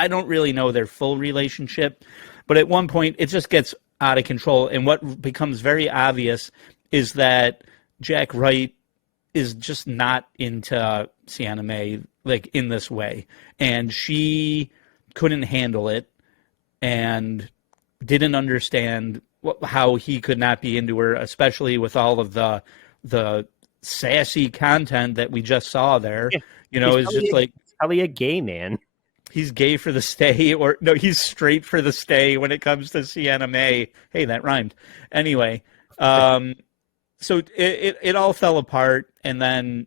I don't really know their full relationship, but at one point it just gets out of control. And what becomes very obvious is that Jack Wright is just not into Sienna May like in this way, and she couldn't handle it and didn't understand how he could not be into her, especially with all of the sassy content that we just saw there. Yeah. You know, it's just like he's probably a gay man. he's gay for the stay, or no, he's straight for the stay when it comes to Sienna May. Hey, that rhymed. Anyway, so it all fell apart, and then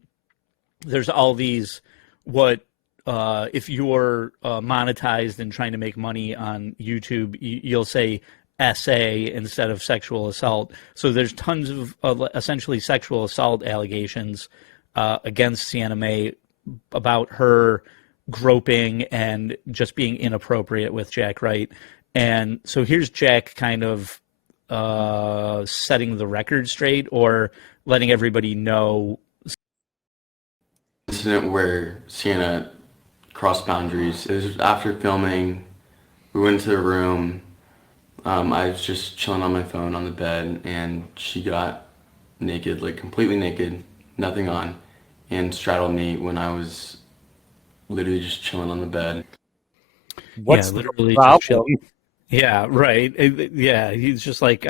there's all these what if you're monetized and trying to make money on YouTube, you'll say SA instead of sexual assault. So there's tons of essentially sexual assault allegations against Sienna May about her groping and just being inappropriate with Jack Wright. And so here's Jack kind of setting the record straight, or letting everybody know. Incident where Sienna crossed boundaries. It was after filming. We went into the room. I was just chilling on my phone on the bed, and she got naked, like completely naked, nothing on, and straddled me when I was literally just chilling on the bed. What's Yeah, literally the just problem? Yeah, right. Yeah, he's just like,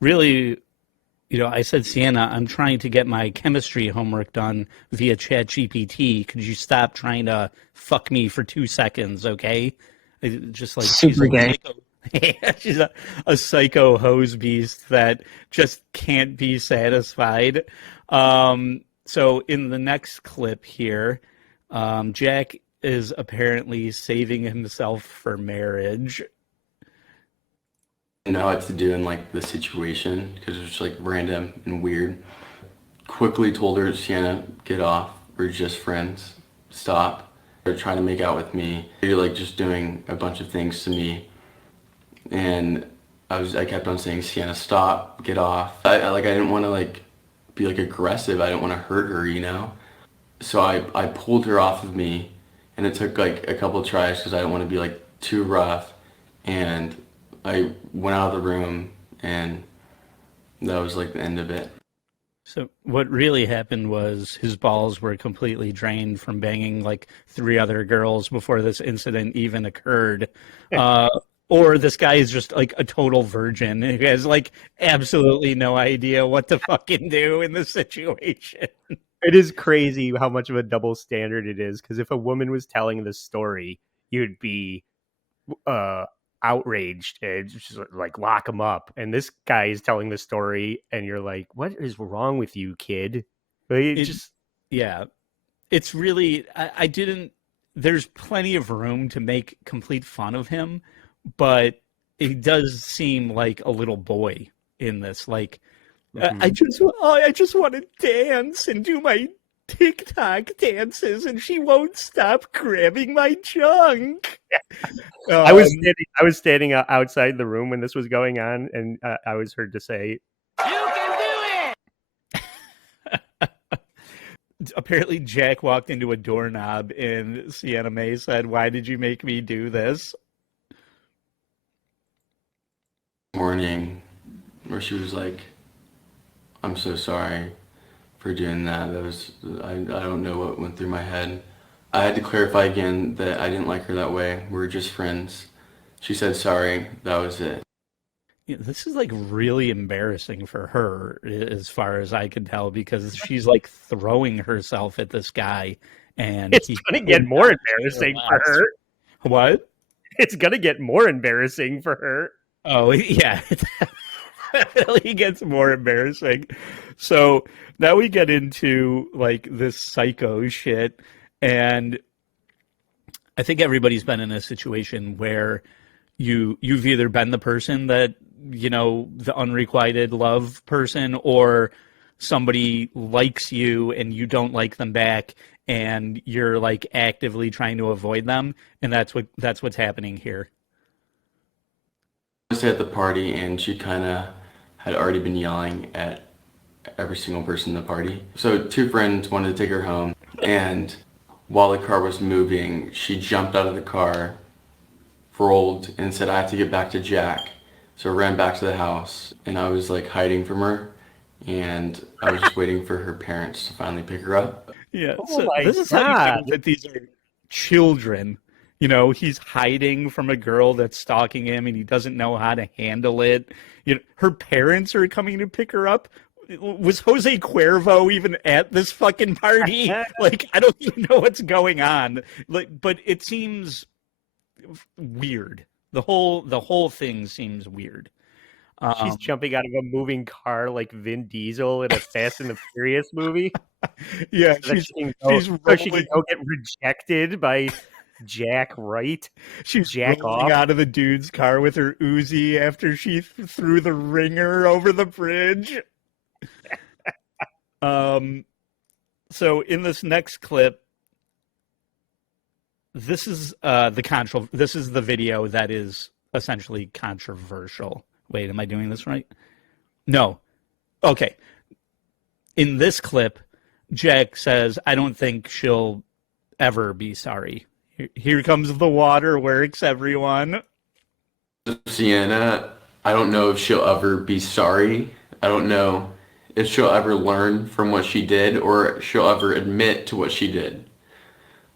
really, you know, I said, Sienna, I'm trying to get my chemistry homework done via ChatGPT. Could you stop trying to fuck me for 2 seconds, okay? Just like she's Super a gay. psycho. Yeah, she's a psycho hose beast that just can't be satisfied. So in the next clip here, Jack is apparently saving himself for marriage. I didn't know what to do in like the situation because it was just like random and weird. Quickly told her, Sienna, get off. We're just friends. Stop. They're trying to make out with me. You're like just doing a bunch of things to me. And I kept on saying, Sienna, stop, get off. I didn't want to like be like aggressive. I didn't want to hurt her, you know? So I pulled her off of me, and it took like a couple tries because I didn't want to be like too rough. And I went out of the room, and that was like the end of it. So what really happened was his balls were completely drained from banging like 3 other girls before this incident even occurred. Or this guy is just like a total virgin. He has like absolutely no idea what to fucking do in this situation. It is crazy how much of a double standard it is. Because if a woman was telling this story, you'd be outraged and just like lock him up. And this guy is telling the story, and you're like, "What is wrong with you, kid?" Yeah, it's really I didn't. There's plenty of room to make complete fun of him, but it does seem like a little boy in this. Like, I just want to dance and do my TikTok dances, and she won't stop grabbing my junk. I was standing outside the room when this was going on, and I was heard to say, You can do it! Apparently, Jack walked into a doorknob, and Sienna May said, "Why did you make me do this?" Morning, where she was like, I'm so sorry for doing that. That was, I don't know what went through my head. I had to clarify again that I didn't like her that way. We were just friends. She said sorry. That was it. Yeah, this is like really embarrassing for her, as far as I can tell, because she's like throwing herself at this guy, and it's going to get more embarrassing for her. What? It's going to get more embarrassing for her. Oh, yeah. It really gets more embarrassing. So now we get into like this psycho shit, and I think everybody's been in a situation where you've either been the person that, you know, the unrequited love person, or somebody likes you and you don't like them back, and you're like actively trying to avoid them, and that's what's happening here. I was at the party, and she kind of had already been yelling at every single person in the party. So 2 friends wanted to take her home, and while the car was moving, she jumped out of the car rolled and said, I have to get back to Jack. So I ran back to the house and I was like hiding from her and I was just waiting for her parents to finally pick her up. Yeah, Oh so my this is how you God. know that these are children. You know, he's hiding from a girl that's stalking him and he doesn't know how to handle it. You know, her parents are coming to pick her up. Was Jose Cuervo even at this fucking party? Like, I don't even know what's going on. Like, but it seems weird. The whole thing seems weird. She's jumping out of a moving car like Vin Diesel in a Fast and the Furious movie. Yeah, So that she's she can rolling. go get rejected by Jack Wright. She's jack rolling off. out of the dude's car with her Uzi after she threw the ringer over the bridge. So in this next clip, this is this is the video that is essentially controversial. Wait, am I doing this right? No. Okay. In this clip, Jack says, I don't think she'll ever be sorry. Here comes the waterworks, everyone. Sienna, I don't know if she'll ever be sorry. I don't know if she'll ever learn from what she did or she'll ever admit to what she did.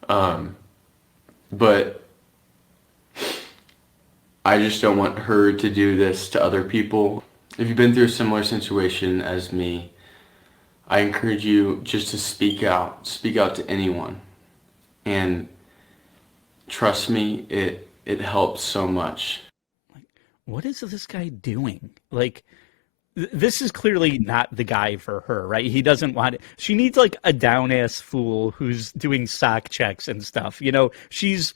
But I just don't want her to do this to other people. If you've been through a similar situation as me, I encourage you just to speak out to anyone. And trust me, it helps so much. What is this guy doing? Like, this is clearly not the guy for her, right? He doesn't want it. She needs like a down ass fool who's doing sock checks and stuff. You know, she's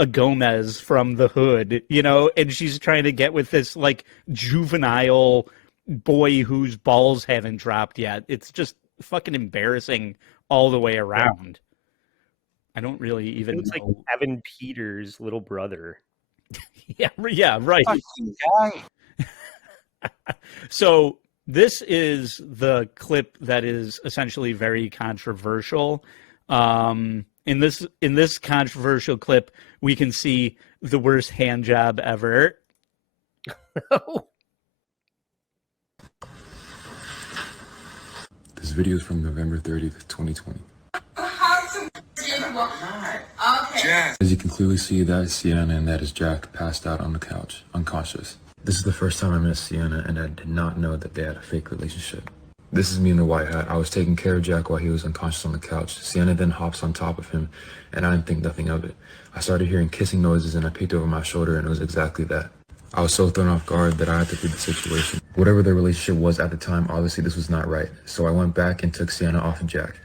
a Gomez from the hood, you know, and she's trying to get with this like juvenile boy whose balls haven't dropped yet. It's just fucking embarrassing all the way around. I don't really even It's know. like Evan Peters' little brother. Yeah, right. So this is the clip that is essentially very controversial. In this controversial clip, we can see the worst hand job ever. This video is from November 30th, 2020. Okay. As you can clearly see, that is Sienna and that is Jack passed out on the couch, unconscious. This is the first time I met Sienna and I did not know that they had a fake relationship. This is me in the white hat. I was taking care of Jack while he was unconscious on the couch. Sienna then hops on top of him and I didn't think nothing of it. I started hearing kissing noises and I peeked over my shoulder and it was exactly that. I was so thrown off guard that I had to leave the situation. Whatever their relationship was at the time, obviously this was not right. So I went back and took Sienna off of Jack.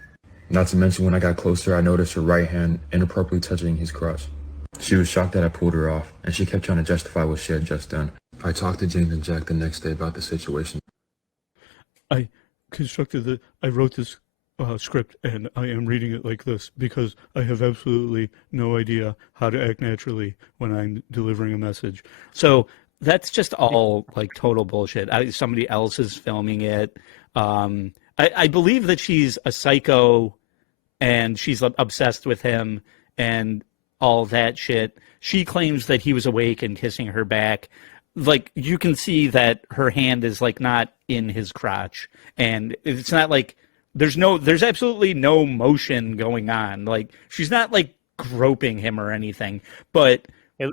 Not to mention when I got closer, I noticed her right hand inappropriately touching his crotch. She was shocked that I pulled her off, and she kept trying to justify what she had just done. I talked to James and Jack the next day about the situation. I wrote this script and I am reading it like this because I have absolutely no idea how to act naturally when I'm delivering a message. So that's just all like total bullshit. Somebody else is filming it. I believe that she's a psycho and she's obsessed with him and all that shit. She claims that he was awake and kissing her back. Like, you can see that her hand is like not in his crotch, and it's not like there's absolutely no motion going on. Like, she's not like groping him or anything. But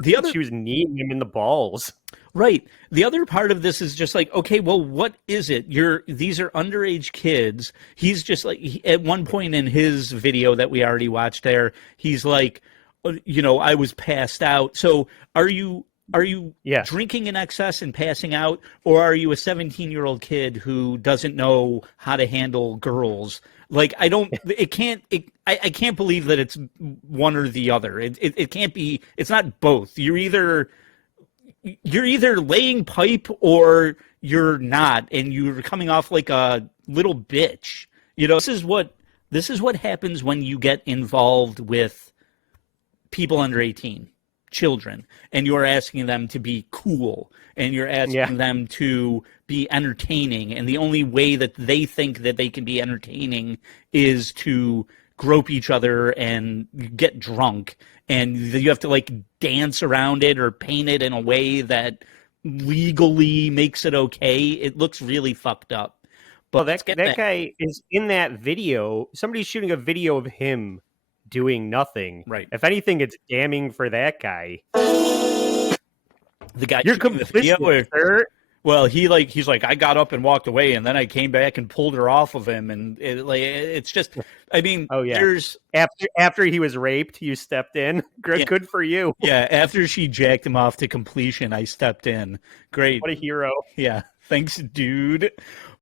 She was kneeing him in the balls. Right. The other part of this is just like, okay, well, what is it? These are underage kids. He's just like, at one point in his video that we already watched there, he's like, you know, I was passed out. So are you drinking in excess and passing out, or are you a 17-year-old kid who doesn't know how to handle girls? Like, I can't believe that it's one or the other. It can't be, it's not both. You're either laying pipe or you're not, and you're coming off like a little bitch. You know, this is what happens when you get involved with people under 18, children, and you're asking them to be cool, and you're asking them to be entertaining, and the only way that they think that they can be entertaining is to grope each other and get drunk, and you have to like dance around it or paint it in a way that legally makes it okay. It looks really fucked up. But Well, that guy is in that video. Somebody's shooting a video of him doing nothing. Right. If anything, it's damning for that guy. The guy You're shooting the video, complicit, sir. well, he's like, I got up and walked away, and then I came back and pulled her off of him, and it's just, I mean, Oh, yeah. there's After he was raped, you stepped in. Good, Yeah. good for you. yeah, after she jacked him off to completion, I stepped in. Great, What a hero. yeah, thanks, dude.